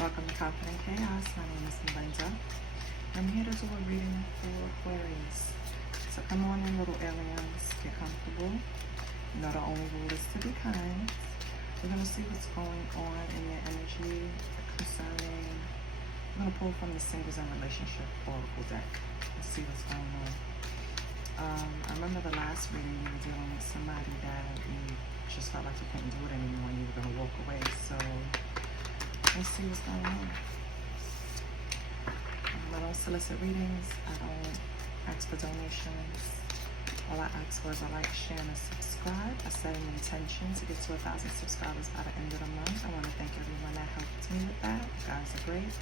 Welcome to Confident Chaos. My name is Melinda. I'm here to do a reading for Aquarius. So come on in, little aliens. Get comfortable. You know the only rule is to be kind. We're going to see what's going on in your energy concerning. I'm going to pull from the Singles and Relationship Oracle deck. Let's see what's going on. I remember the last reading you were dealing with somebody that you just felt like you couldn't do it anymore and you were going to walk away. So let's see what's going on. I don't solicit readings. I don't ask for donations. All I ask for is a like, share, and a subscribe. I set an intention to get to 1,000 subscribers by the end of the month. I want to thank everyone that helped me with that. You guys are great.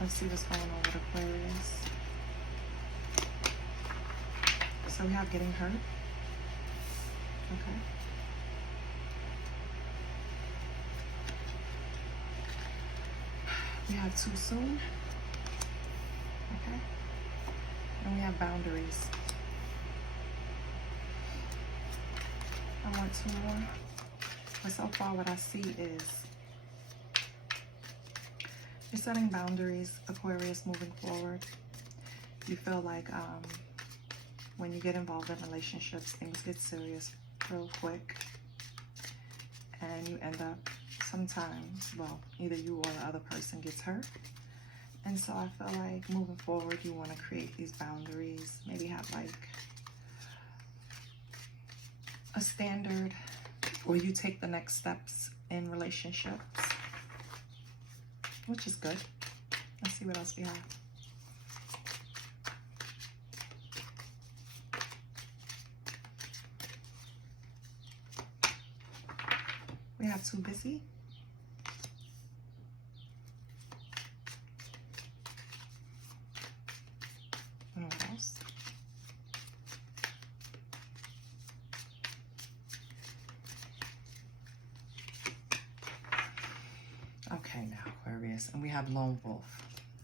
Let's see what's going on with Aquarius. So we have getting hurt. Okay. We have too soon. Okay. And we have boundaries. I want two more. But so far what I see is you're setting boundaries, Aquarius, moving forward. You feel like when you get involved in relationships, things get serious real quick. And you end up sometimes, well, either you or the other person gets hurt. And so I feel like moving forward, you want to create these boundaries, maybe have like a standard where you take the next steps in relationships, which is good. Let's see what else we have. We have too busy. And what else? Okay, now Aquarius, and we have lone wolf.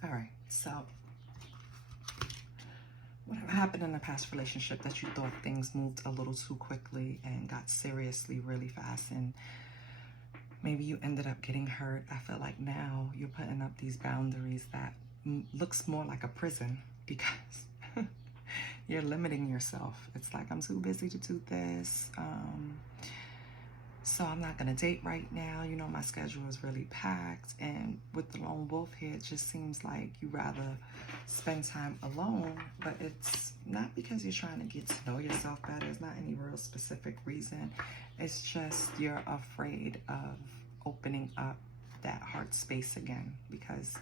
All right, so whatever happened in the past relationship that you thought things moved a little too quickly and got seriously really fast, and maybe you ended up getting hurt. I feel like now you're putting up these boundaries that looks more like a prison because you're limiting yourself. It's like, I'm too busy to do this. So I'm not going to date right now. You know, my schedule is really packed. And with the lone wolf here, it just seems like you rather spend time alone. But it's not because you're trying to get to know yourself better. There's not any real specific reason. It's just you're afraid of opening up that heart space again because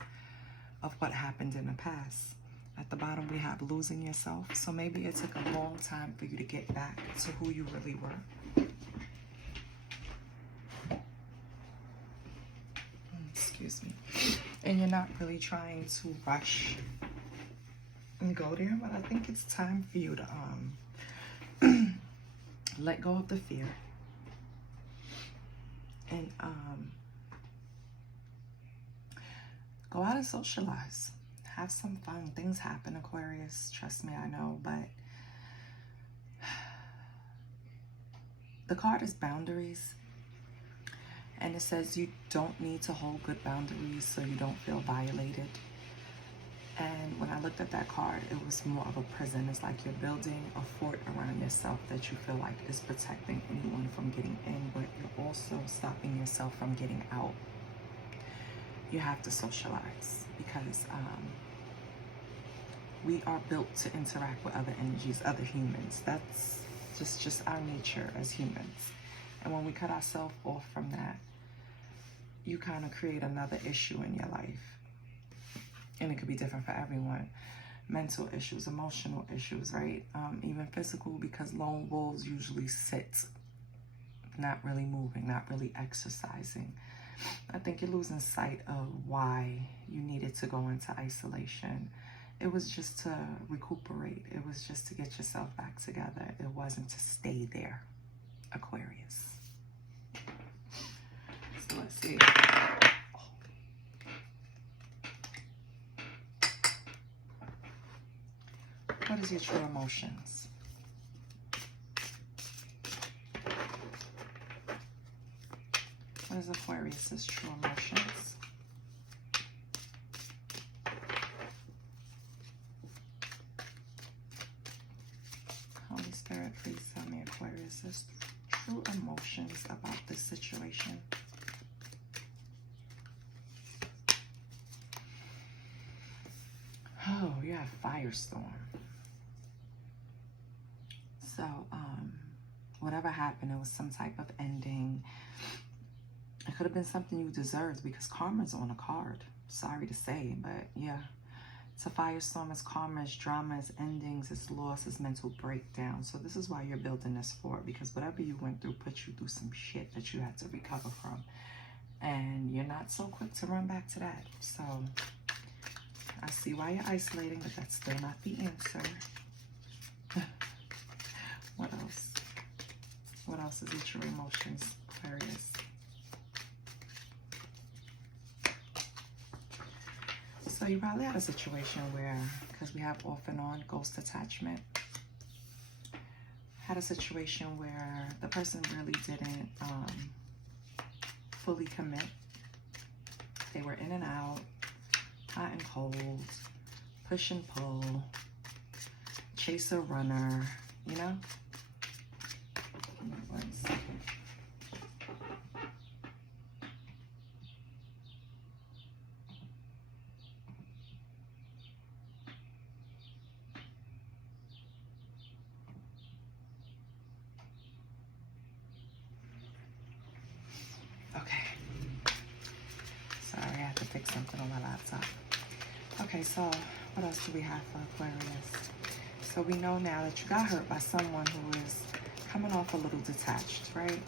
of what happened in the past. At the bottom, we have losing yourself. So maybe it took a long time for you to get back to who you really were. Excuse me. And you're not really trying to rush and go there, but I think it's time for you to let go of the fear and go out and socialize. Have some fun. Things happen, Aquarius. Trust me, I know, but the card is boundaries. And it says you don't need to hold good boundaries so you don't feel violated. And when I looked at that card, it was more of a prison. It's like you're building a fort around yourself that you feel like is protecting anyone from getting in, but you're also stopping yourself from getting out. You have to socialize because we are built to interact with other energies, other humans. That's just our nature as humans. And when we cut ourselves off from that, you kind of create another issue in your life. And it could be different for everyone. Mental issues, emotional issues, right? Even physical, because lone wolves usually sit, not really moving, not really exercising. I think you're losing sight of why you needed to go into isolation. It was just to recuperate. It was just to get yourself back together. It wasn't to stay there, Aquarius. So let's see. What is your true emotions? What is Aquarius's true emotions? says true emotions about this situation. Oh, you have firestorm. So, whatever happened, it was some type of ending. It could have been something you deserved because karma's on a card. Sorry to say, but yeah. It's a firestorm, it's karma, it's drama, it's endings, it's loss, it's mental breakdown. So this is why you're building this for, because whatever you went through put you through some shit that you had to recover from. And you're not so quick to run back to that. So I see why you're isolating, but that's still not the answer. What else? What else is it, your emotions, Aquarius? So you probably had a situation where, because we have off and on ghost attachment, had a situation where the person really didn't fully commit. They were in and out, hot and cold, push and pull, chaser runner, you know? One second. Okay. Sorry, I had to fix something on my laptop. Okay, so what else do we have for Aquarius? So we know now that you got hurt by someone who is coming off a little detached, right?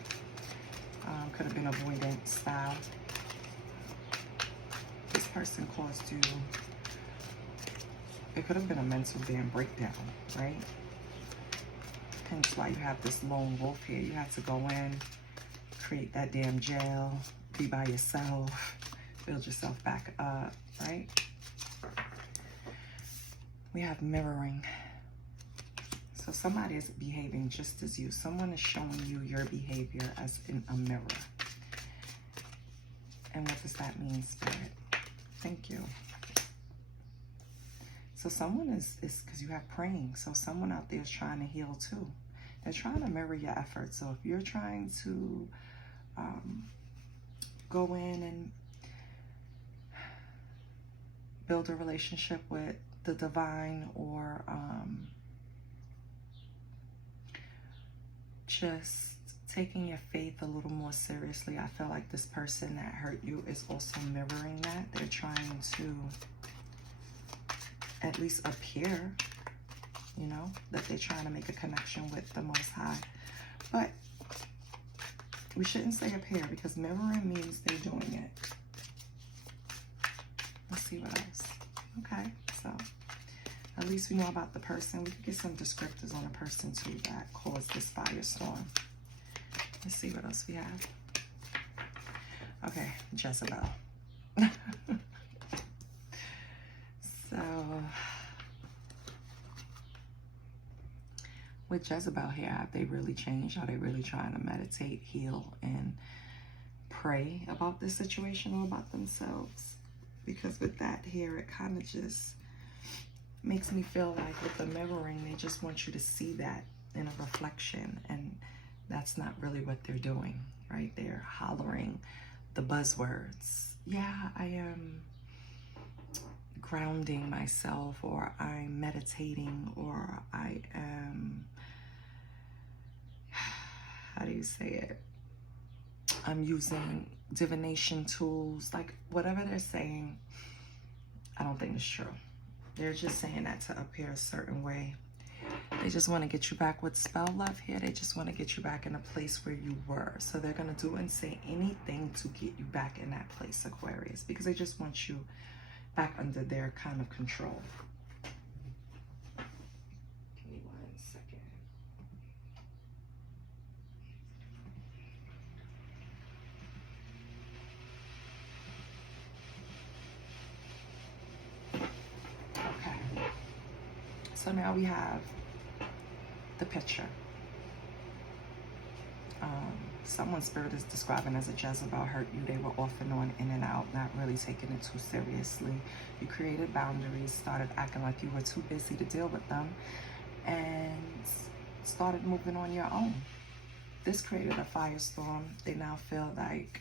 Could have been avoidant style. This person caused you, it could have been a mental damn breakdown, right? Hence why you have this lone wolf here. You had to go in, create that damn jail, be by yourself, build yourself back up, right? We have mirroring. So somebody is behaving just as you. Someone is showing you your behavior as in a mirror. And what does that mean, Spirit? Thank you. So someone is because you have praying. So someone out there is trying to heal too. They're trying to mirror your efforts. So if you're trying to go in and build a relationship with the divine, or just taking your faith a little more seriously, I feel like this person that hurt you is also mirroring that. They're trying to at least appear, you know, that they're trying to make a connection with the Most High. But we shouldn't say appear, because mirroring means they're doing it. Let's see what else. Okay, so at least we know about the person. We could get some descriptors on a person too that caused this firestorm. Let's see what else we have. Okay, Jezebel. So with Jezebel here, have they really changed? Are they really trying to meditate, heal, and pray about this situation or about themselves? Because with that here, it kind of just makes me feel like with the mirroring, they just want you to see that in a reflection, and that's not really what they're doing, right? They're hollering the buzzwords. Yeah, I am grounding myself, or I'm meditating, or I am, how do you say it? I'm using divination tools. Like whatever they're saying, I don't think it's true. They're just saying that to appear a certain way. They just want to get you back with spell love here. They just want to get you back in a place where you were. So they're going to do and say anything to get you back in that place, Aquarius, because they just want you back under their kind of control. Give me 1 second. Okay. So now we have the picture. Someone's spirit is describing as a Jezebel hurt you. They were off and on, in and out, not really taking it too seriously. You created boundaries, started acting like you were too busy to deal with them, and started moving on your own. this created a firestorm. They now feel like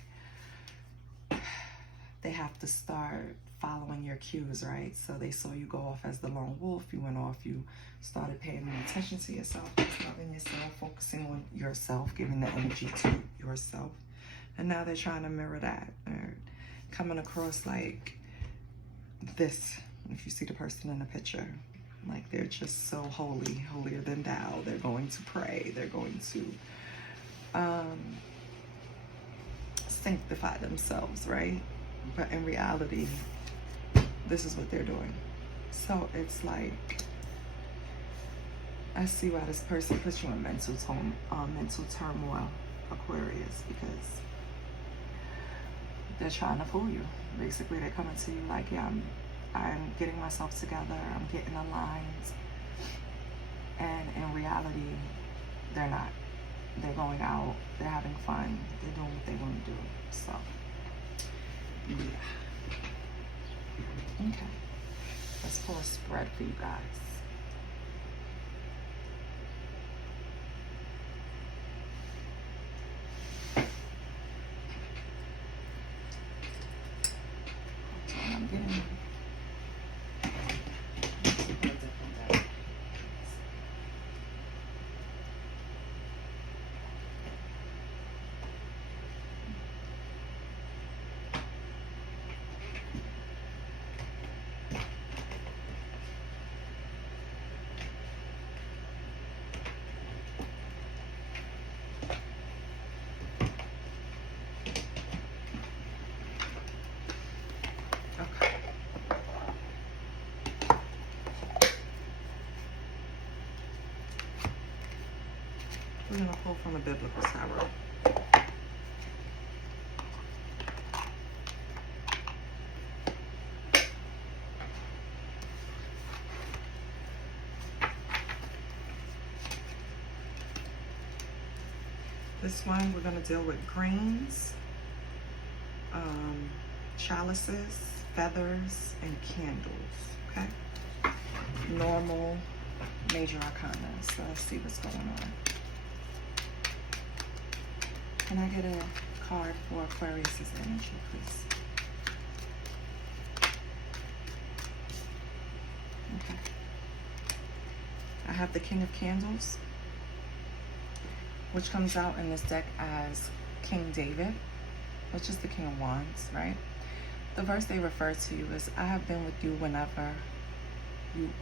they have to start following your cues, right? So they saw you go off as the lone wolf. You went off, you started paying more attention to yourself, loving yourself, focusing on yourself, giving the energy to yourself. And now they're trying to mirror that. They're coming across like this, if you see the person in the picture. Like they're just so holy, holier than thou. They're going to pray. They're going to sanctify themselves, right? But in reality, this is what they're doing. So it's like, I see why this person puts you in mental turmoil, Aquarius, because they're trying to fool you. Basically, they're coming to you like, yeah, I'm getting myself together, I'm getting aligned. And in reality, they're not. They're going out, they're having fun, they're doing what they want to do. So, yeah. Okay. Let's pull a spread for you guys. I'm getting we're going to pull from the Biblical Tarot. This one, we're going to deal with grains, chalices, feathers, and candles, okay? Normal, major arcana. So let's see what's going on. Can I get a card for Aquarius's energy, please? Okay. I have the King of Candles, which comes out in this deck as King David, which is the King of Wands, right? The verse they refer to you is, I have been with you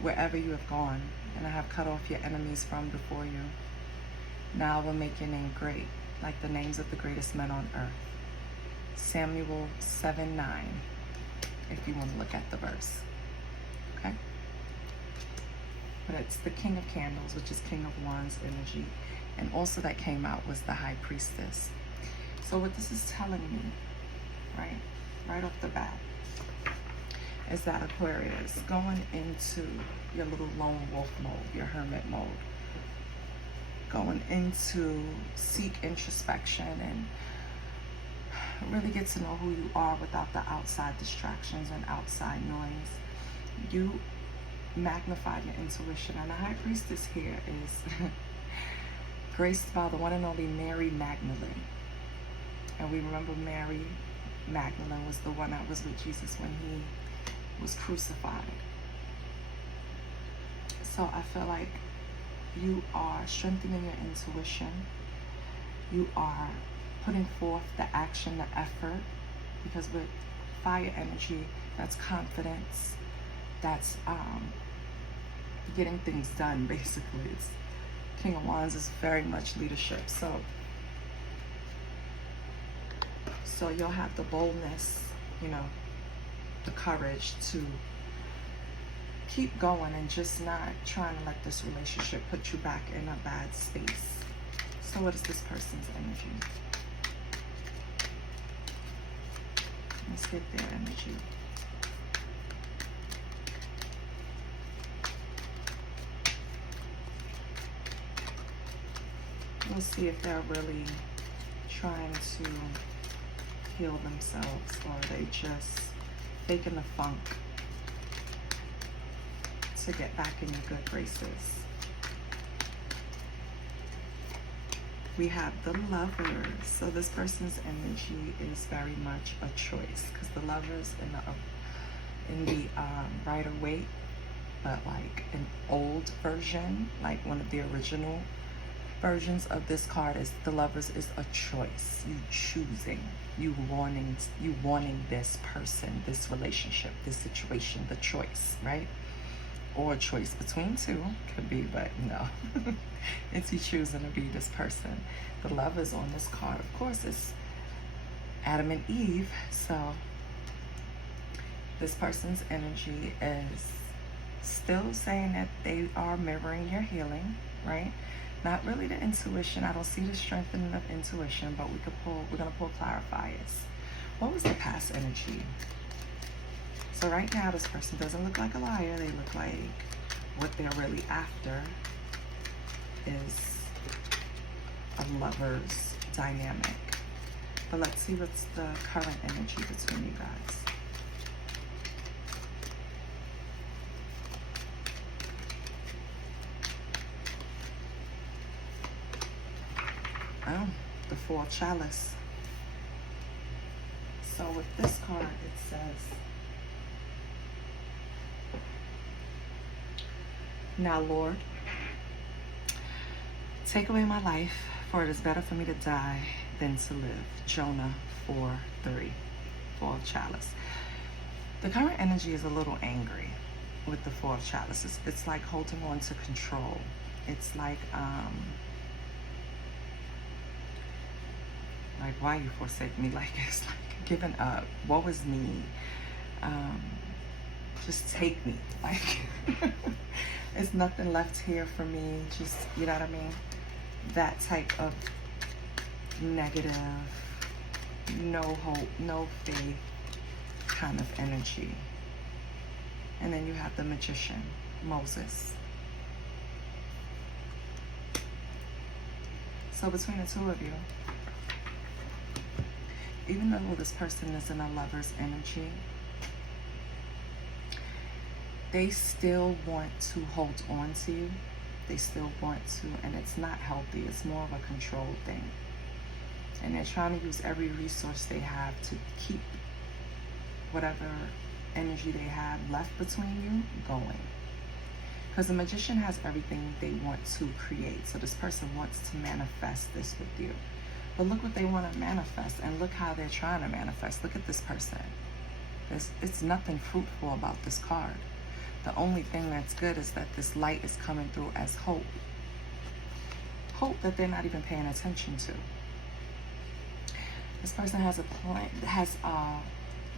wherever you have gone, and I have cut off your enemies from before you. Now I will make your name great, like the names of the greatest men on earth. Samuel 7:9, if you want to look at the verse. Okay? But it's the King of Candles, which is King of Wands energy. And also that came out was the High Priestess. So what this is telling me, right off the bat, is that Aquarius, going into your little lone wolf mode, your hermit mode, going into seek introspection and really get to know who you are without the outside distractions and outside noise. You magnify your intuition. And the High Priestess here is graced by the one and only Mary Magdalene. And we remember Mary Magdalene was the one that was with Jesus when he was crucified. So I feel like you are strengthening your intuition. You are putting forth the action, the effort, because with fire energy, that's confidence, that's getting things done, basically. It's, King of Wands is very much leadership. So you'll have the boldness, the courage to keep going and just not trying to let this relationship put you back in a bad space. So what is this person's energy? Let's get their energy. We'll see if they're really trying to heal themselves, or are they just faking the funk to get back in your good graces. We have the Lovers. So this person's energy is very much a choice, because the Lovers in the Rider Waite, but like an old version, like one of the original versions of this card, is the Lovers is a choice. You choosing, you wanting this person, this relationship, this situation, the choice, right? Or a choice between two, could be, but no. It's you choosing to be this person. The Lovers on this card, of course, is Adam and Eve. So this person's energy is still saying that they are mirroring your healing, right? Not really the intuition. I don't see the strengthening of intuition, but we're gonna pull clarifiers. What was the past energy? So right now, this person doesn't look like a liar. They look like what they're really after is a lover's dynamic. But let's see what's the current energy between you guys. Oh, the Four of Chalice. So with this card, it says, now, Lord, take away my life, for it is better for me to die than to live. Jonah 4:3, Four of Chalice. The current energy is a little angry with the Four of Chalices. It's like holding on to control. It's like why you forsake me? Like, it's like giving up. Woe is me. Just take me. Like, there's nothing left here for me. Just, you know what I mean? That type of negative, no hope, no faith kind of energy. And then you have the Magician, Moses. So between the two of you, even though this person is in a lover's energy, they still want to hold on to you. They still want to, and it's not healthy. It's more of a control thing. And they're trying to use every resource they have to keep whatever energy they have left between you going. Because the Magician has everything they want to create. So this person wants to manifest this with you. But look what they want to manifest, and look how they're trying to manifest. Look at this person. It's nothing fruitful about this card. The only thing that's good is that this light is coming through as hope. Hope that they're not even paying attention to. This person has a plan, has a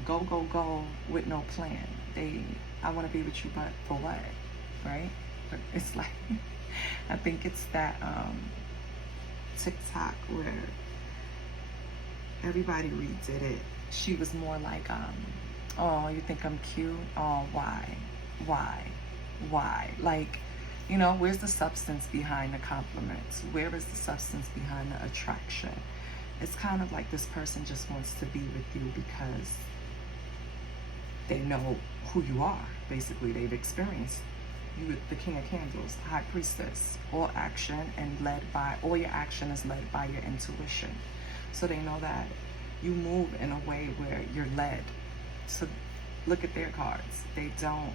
go with no plan. I want to be with you, but for what? Right? But it's like, I think it's that TikTok where everybody redid it. She was more like, oh, you think I'm cute? Oh, why? Like, you know, where's the substance behind the compliments? Where is the substance behind the attraction? It's kind of like this person just wants to be with you because they know who you are. Basically, they've experienced you, the King of Candles, High Priestess. All your action is led by your intuition. So they know that you move in a way where you're led. So look at their cards. They don't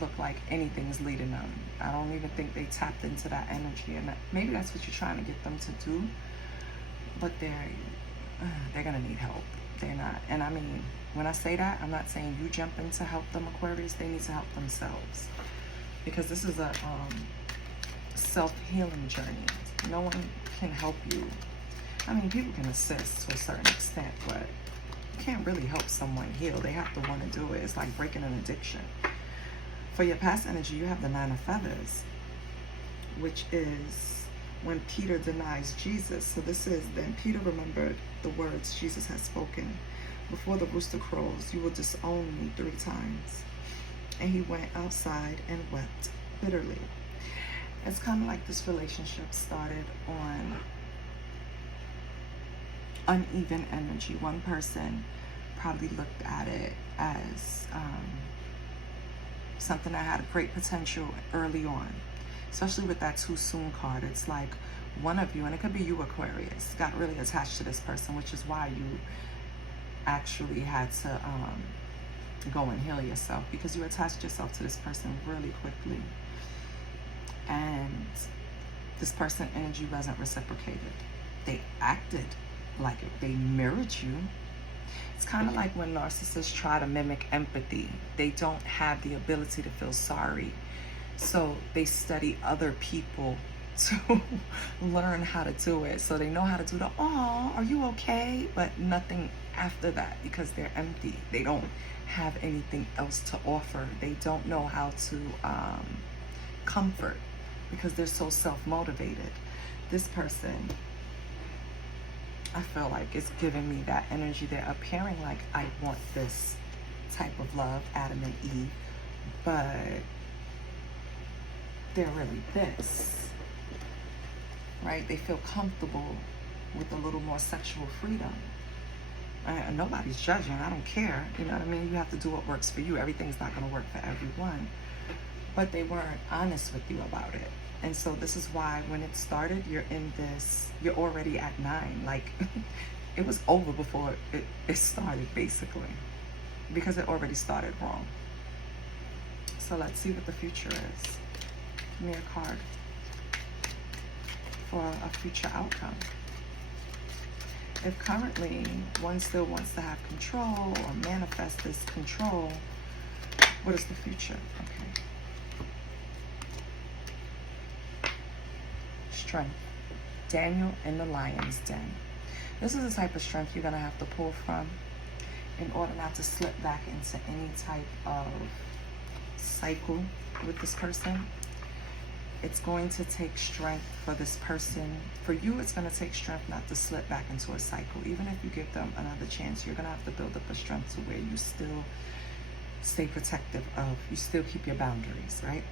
look like anything's leading them. I don't even think they tapped into that energy, and maybe that's what you're trying to get them to do, but they're gonna need help. They're not, and I mean, when I say that, I'm not saying you jump in to help them, Aquarius. They need to help themselves, because this is a self-healing journey. No one can help you. I mean, people can assist to a certain extent, but you can't really help someone heal. They have to want to do it. It's like breaking an addiction. For your past energy, you have the Nine of Feathers, which is when Peter denies Jesus. So this is, then Peter remembered the words Jesus had spoken. Before the rooster crows, you will disown me 3 times. And he went outside and wept bitterly. It's kind of like this relationship started on uneven energy. One person probably looked at it as something that had great potential early on, especially with that too soon card. It's like one of you, and it could be you, Aquarius, got really attached to this person, which is why you actually had to go and heal yourself, because you attached yourself to this person really quickly. And this person energy wasn't reciprocated. They acted like it. They mirrored you. It's kind of like when narcissists try to mimic empathy. They don't have the ability to feel sorry. So they study other people to learn how to do it. So they know how to do the, "Oh, are you okay?" But nothing after that, because they're empty. They don't have anything else to offer. They don't know how to comfort, because they're so self-motivated. This person, I feel like it's giving me that energy. They're appearing like, I want this type of love, Adam and Eve, but they're really this, right? They feel comfortable with a little more sexual freedom. Nobody's judging. I don't care. You know what I mean? You have to do what works for you. Everything's not going to work for everyone. But they weren't honest with you about it. And so this is why when it started, you're already at 9. Like, it was over before it started, basically, because it already started wrong. So let's see what the future is. Give me a card for a future outcome. If currently one still wants to have control or manifest this control, what is the future? Okay. Strength. Daniel in the lion's den. This is the type of strength you're going to have to pull from in order not to slip back into any type of cycle with this person. It's going to take strength for this person. For you, it's going to take strength not to slip back into a cycle. Even if you give them another chance, you're going to have to build up a strength to where you still stay protective of, you still keep your boundaries, right?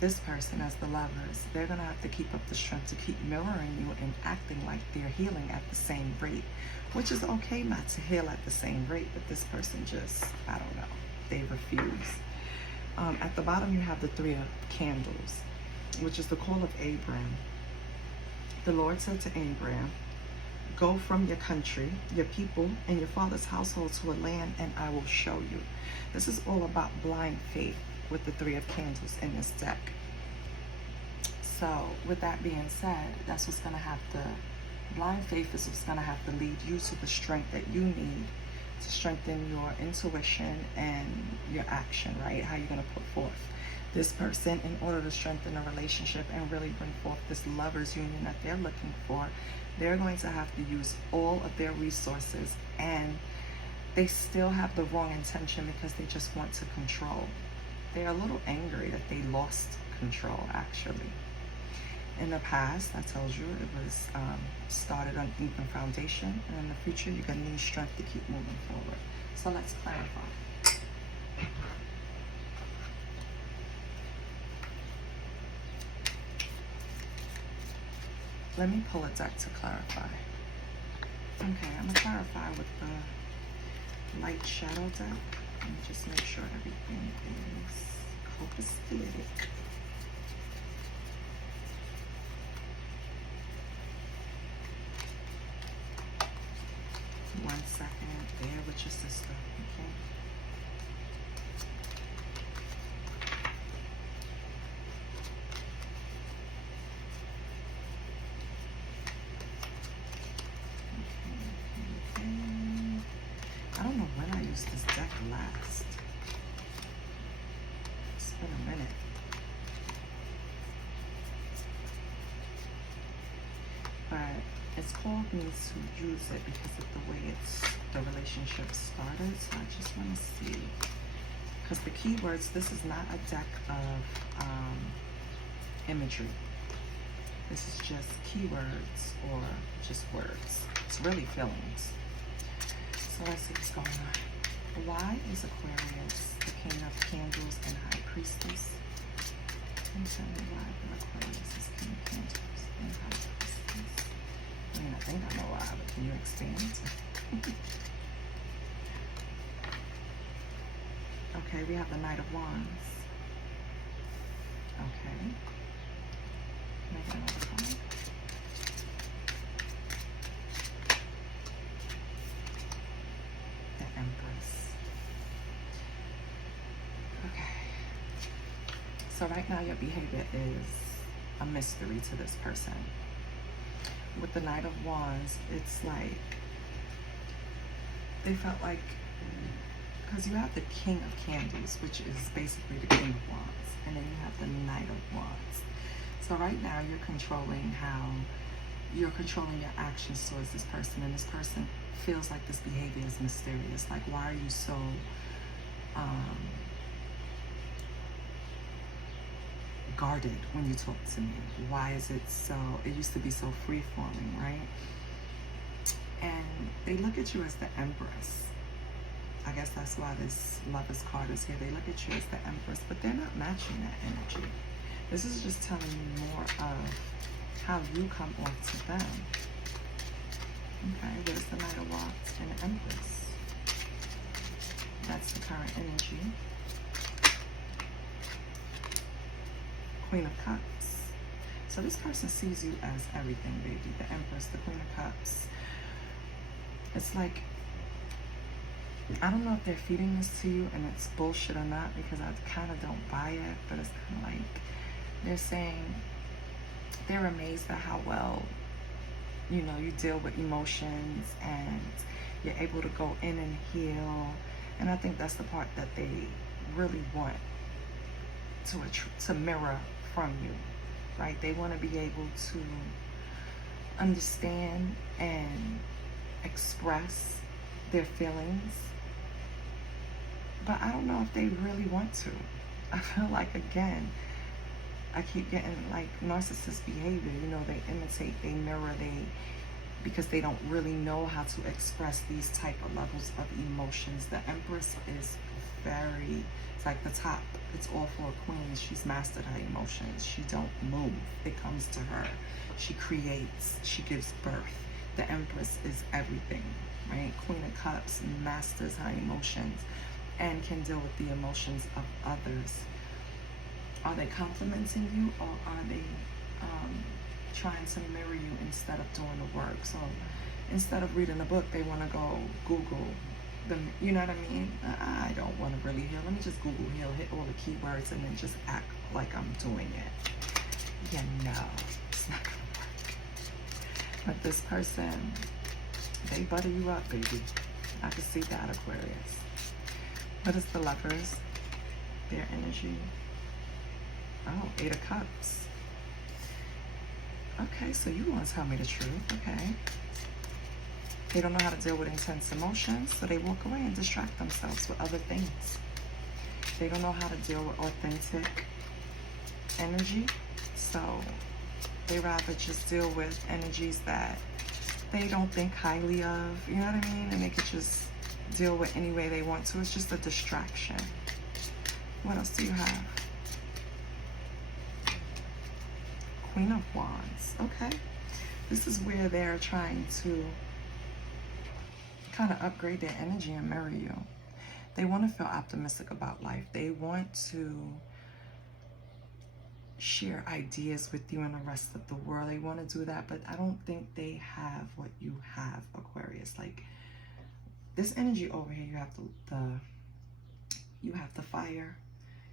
This person, as the Lovers, they're going to have to keep up the strength to keep mirroring you and acting like they're healing at the same rate, which is okay not to heal at the same rate, but this person just, I don't know, they refuse. At the bottom, you have the 3 of Candles, which is the call of Abraham. The Lord said to Abraham, "Go from your country, your people, and your father's household to a land, and I will show you." This is all about blind faith with the 3 of Candles in this deck. So with that being said, that's what's going to have to, blind faith is what's going to have to lead you to the strength that you need to strengthen your intuition and your action, right? How you're going to put forth. This person, in order to strengthen a relationship and really bring forth this Lovers union that they're looking for, they're going to have to use all of their resources, and they still have the wrong intention because they just want to control. They're a little angry that they lost control, actually. In the past, I told you, it was started on even foundation, and in the future, you're going to need strength to keep moving forward. So let's clarify. Let me pull a deck to clarify. Okay, I'm going to clarify with the light shadow deck. Let me just make sure everything is copacetic. One second, bear with your sister, okay? I don't know when I used this deck last. It's been a minute. But it's called me to use it because of the way the relationship started. So I just want to see. Because the keywords, this is not a deck of imagery. This is just keywords or just words. It's really feelings. So let's see what's going on. Why is Aquarius the King of Candles and High Priestess? Can you tell me why the Aquarius is King of Candles and High Priestess? I mean, I think I know why, but can you expand? Okay, we have the Knight of Wands. Okay. Make another card. So right now your behavior is a mystery to this person. With the Knight of Wands, it's like they felt like, because you have the King of Candles, which is basically the King of Wands, and then you have the Knight of Wands. So right now you're controlling your actions towards this person, and this person feels like this behavior is mysterious. Like, why are you so guarded when you talk to me? Why is it so, it used to be so free-forming, right? And they look at you as the Empress. I guess that's why this Lovers card is here. They look at you as the Empress, but they're not matching that energy. This is just telling you more of how you come off to them. Okay, there's the Knight of Wands and the Empress. That's the current energy. Queen of Cups. So this person sees you as everything, baby. The Empress, the Queen of Cups. It's like, I don't know if they're feeding this to you and it's bullshit or not, because I kind of don't buy it, but it's kind of like they're saying they're amazed at how well, you know, you deal with emotions and you're able to go in and heal. And I think that's the part that they really want to mirror from you, right? They want to be able to understand and express their feelings, but I don't know if they really want to. I feel like, again, I keep getting like narcissist behavior. You know, they imitate, they mirror, because they don't really know how to express these type of levels of emotions. The Empress is very, it's like the top. It's all for a queen. She's mastered her emotions. She don't move. It comes to her. She creates. She gives birth. The Empress is everything, right? Queen of Cups masters her emotions and can deal with the emotions of others. Are they complimenting you, or are they trying to mirror you instead of doing the work? So instead of reading a book, they want to go Google them. You know what I mean? I don't want to really heal. Let me just Google heal, hit all the keywords, and then just act like I'm doing it. Yeah, no, it's not going to work. But this person, they butter you up, baby. I can see that, Aquarius. What is the Lovers? Their energy. Oh, 8 of Cups. Okay, so you want to tell me the truth. Okay. They don't know how to deal with intense emotions, so they walk away and distract themselves with other things. They don't know how to deal with authentic energy, so they rather just deal with energies that they don't think highly of, you know what I mean? And they could just deal with any way they want to. It's just a distraction. What else do you have? Queen of Wands. Okay. This is where they're trying to kind of upgrade their energy and mirror you. They want to feel optimistic about life. They want to share ideas with you and the rest of the world. They want to do that, but I don't think they have what you have, Aquarius. Like, this energy over here, you have the fire,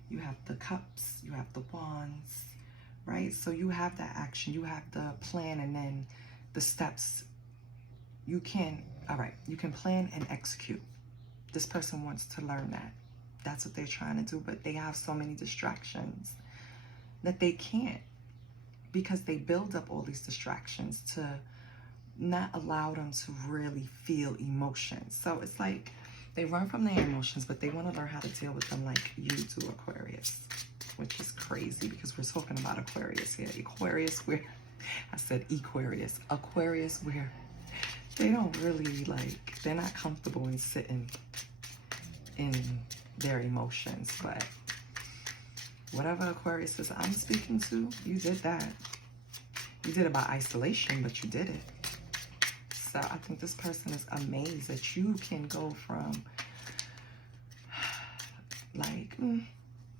you have the cups, you have the wands, right? So you have that action, you have the plan, and then the steps. You can, all right, you can plan and execute. This person wants to learn that. That's what they're trying to do, but they have so many distractions that they can't, because they build up all these distractions to not allow them to really feel emotions. So it's like they run from their emotions, but they want to learn how to deal with them like you do, Aquarius, which is crazy because we're talking about Aquarius here. Aquarius where, I said Aquarius. Aquarius where they don't really like, they're not comfortable in sitting in their emotions. But whatever Aquarius is I'm speaking to, you did that. You did it by isolation, but you did it. So I think this person is amazed that you can go from like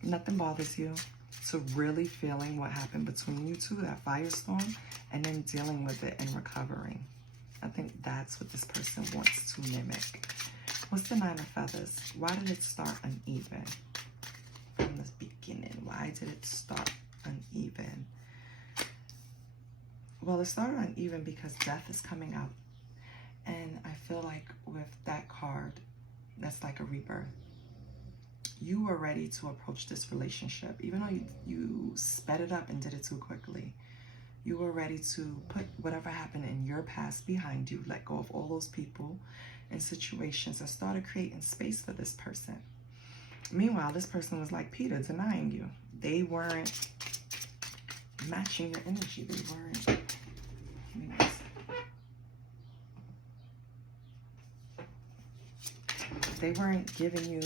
nothing bothers you to really feeling what happened between you two, that firestorm, and then dealing with it and recovering. I think that's what this person wants to mimic. What's the 9 of Feathers? Why did it start uneven from the beginning? Why did it start uneven? Well, it started uneven because death is coming up. And I feel like with that card, that's like a rebirth. You were ready to approach this relationship. Even though you sped it up and did it too quickly. You were ready to put whatever happened in your past behind you, let go of all those people and situations, and started creating space for this person. Meanwhile, this person was like Peter, denying you. They weren't matching your energy. They weren't. They weren't giving you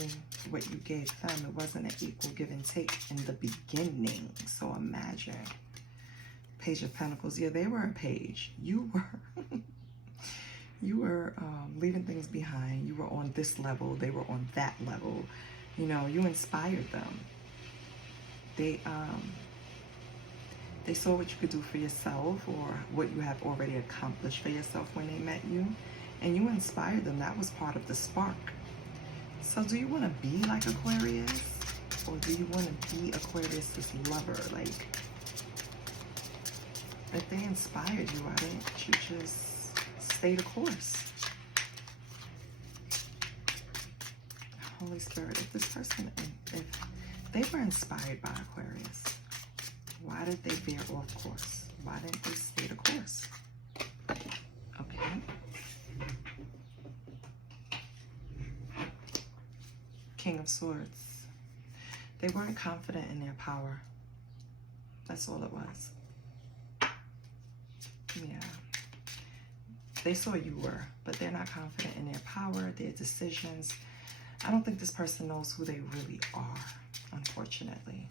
what you gave them. It wasn't an equal give and take in the beginning. So imagine. Page of Pentacles. Yeah, they were a page. You were leaving things behind. You were on this level. They were on that level. You know, you inspired them. They saw what you could do for yourself, or what you have already accomplished for yourself when they met you, and you inspired them. That was part of the spark. So do you want to be like Aquarius, or do you want to be Aquarius's lover? Like, if they inspired you, why didn't you just stay the course? Holy Spirit, if this person, if they were inspired by Aquarius, why did they veer off course? Why didn't they stay the course? Okay. King of Swords. They weren't confident in their power. That's all it was. Yeah. They saw you were, but they're not confident in their power, their decisions. I don't think this person knows who they really are, unfortunately.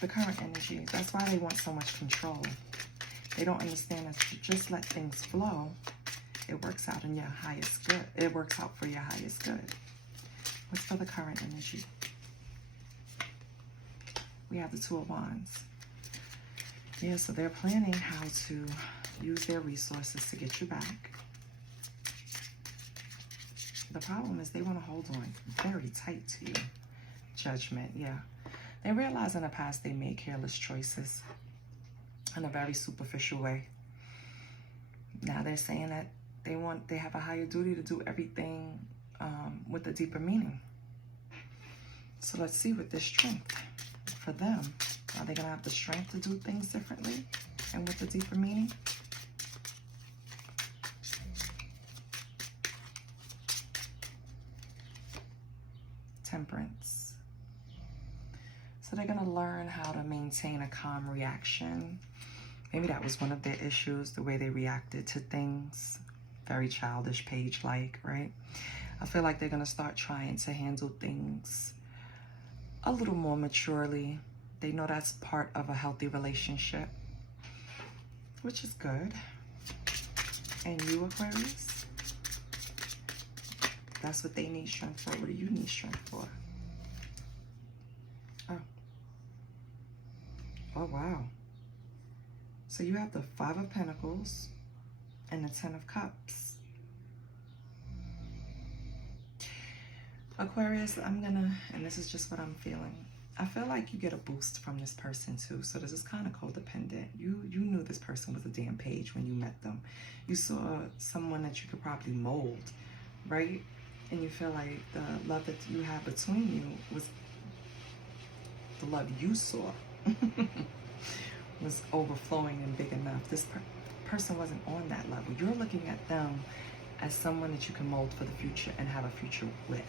The current energy, that's why they want so much control. They don't understand that you just let things flow. It works out in your highest good. It works out for your highest good. What's for the current energy? We have the Two of Wands. Yeah, so they're planning how to use their resources to get you back. The problem is they want to hold on very tight to you. Judgment, yeah. They realize in the past they made careless choices in a very superficial way. Now they're saying that they have a higher duty to do everything with a deeper meaning. So let's see with this strength for them. Are they going to have the strength to do things differently and with a deeper meaning? Temperance. So they're going to learn how to maintain a calm reaction. Maybe that was one of their issues, the way they reacted to things. Very childish, page-like, right? I feel like they're going to start trying to handle things a little more maturely. They know that's part of a healthy relationship, which is good. And you, Aquarius, that's what they need strength for. What do you need strength for? Oh, wow. So you have the Five of Pentacles and the Ten of Cups. Aquarius, and this is just what I'm feeling. I feel like you get a boost from this person too. So this is kind of codependent. You knew this person was a damn page when you met them. You saw someone that you could probably mold, right? And you feel like the love that you have between you was the love you saw was overflowing and big enough. This person wasn't on that level. You're looking at them as someone that you can mold for the future and have a future with,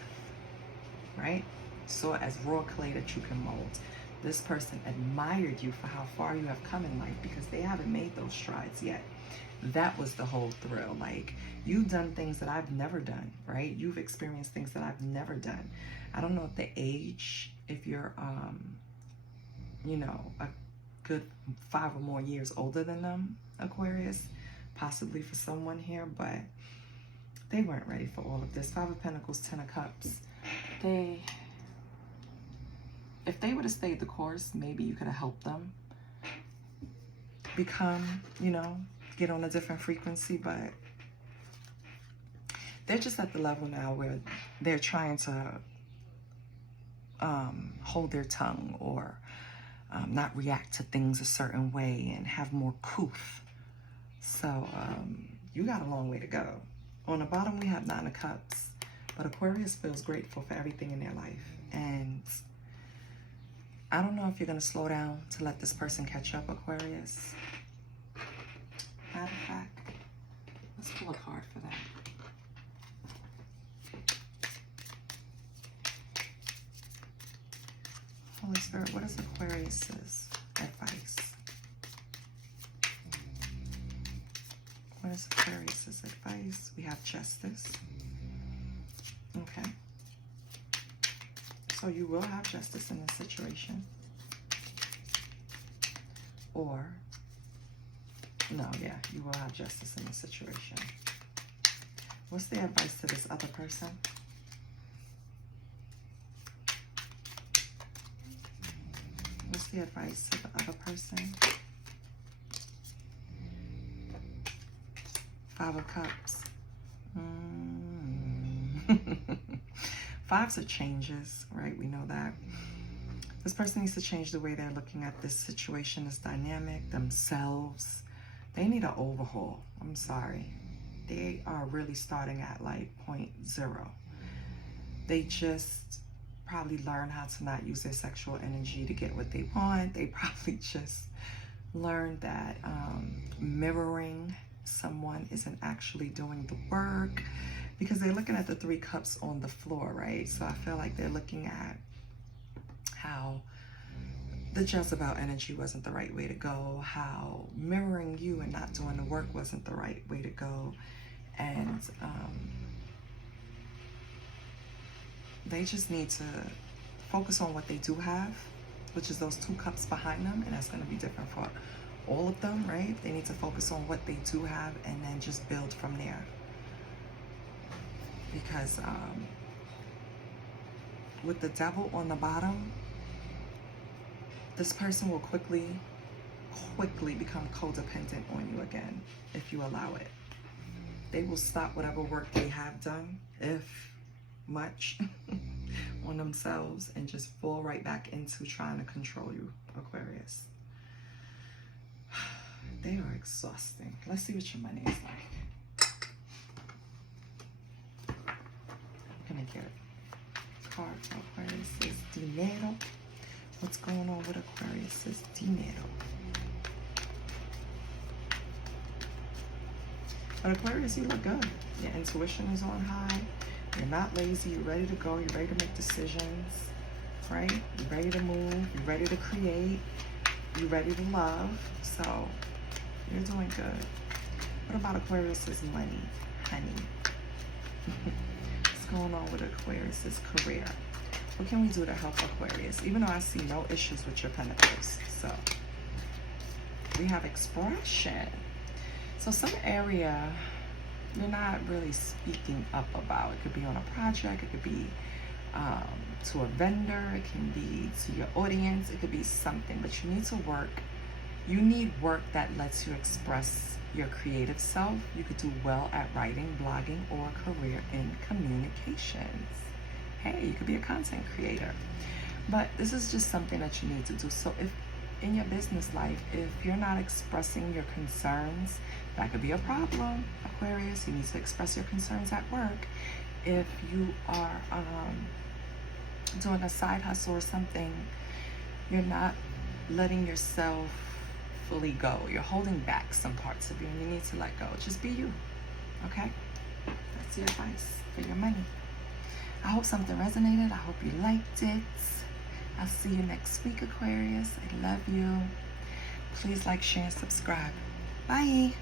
right? So as raw clay that you can mold. This person admired you for how far you have come in life because they haven't made those strides yet. That was the whole thrill. Like, you've done things that I've never done, right? You've experienced things that I've never done. I don't know if the age, if you're, you know, a good 5 or more years older than them, Aquarius, possibly for someone here, but they weren't ready for all of this. Five of Pentacles, Ten of Cups. If they would have stayed the course, maybe you could have helped them become, you know, get on a different frequency, but they're just at the level now where they're trying to hold their tongue or not react to things a certain way and have more couth. So you got a long way to go. On the bottom, we have 9 of Cups. But Aquarius feels grateful for everything in their life. And I don't know if you're going to slow down to let this person catch up, Aquarius. Matter of fact, let's pull a card for that. Holy Spirit, what is Aquarius's advice? What is Aquarius's advice? We have Justice. Okay. So you will have justice in this situation. Or, no, yeah, you will have justice in this situation. What's the advice to this other person? What's the advice to the other person? 5 of Cups. Fives are changes, right? We know that. This person needs to change the way they're looking at this situation, this dynamic, themselves. They need an overhaul. I'm sorry. They are really starting at like 0.0. They just probably learn how to not use their sexual energy to get what they want. They probably just learned that mirroring someone isn't actually doing the work, because they're looking at the 3 cups on the floor, right? So I feel like they're looking at how the Jezebel energy wasn't the right way to go, how mirroring you and not doing the work wasn't the right way to go. And they just need to focus on what they do have, which is those 2 cups behind them, and that's going to be different for all of them, right? They need to focus on what they do have and then just build from there. Because with the Devil on the bottom, this person will quickly become codependent on you again if you allow it. They will stop whatever work they have done, if much, on themselves and just fall right back into trying to control you, Aquarius. They are exhausting. Let's see what your money is like. Can I get a card for Aquarius's dinero? What's going on with Aquarius's dinero? But Aquarius, you look good. Your intuition is on high. You're not lazy. You're ready to go. You're ready to make decisions, right? You're ready to move. You're ready to create. You're ready to love. So you're doing good. What about Aquarius's money, honey? What's going on with Aquarius's career? What can we do to help Aquarius? Even though I see no issues with your pentacles. So we have expression. So some area you're not really speaking up about. It could be on a project. It could be to a vendor. It can be to your audience. It could be something. But you need to work. You need work that lets you express your creative self. You could do well at writing, blogging, or a career in communications. Hey, you could be a content creator. But this is just something that you need to do. So if in your business life, if you're not expressing your concerns, that could be a problem, Aquarius. You need to express your concerns at work. If you are doing a side hustle or something, you're not letting yourself fully go. You're holding back some parts of you, and you need to let go. Just be you, okay? That's the advice for your money. I hope something resonated. I hope you liked it. I'll see you next week, Aquarius. I love you. Please like, share, and subscribe. Bye.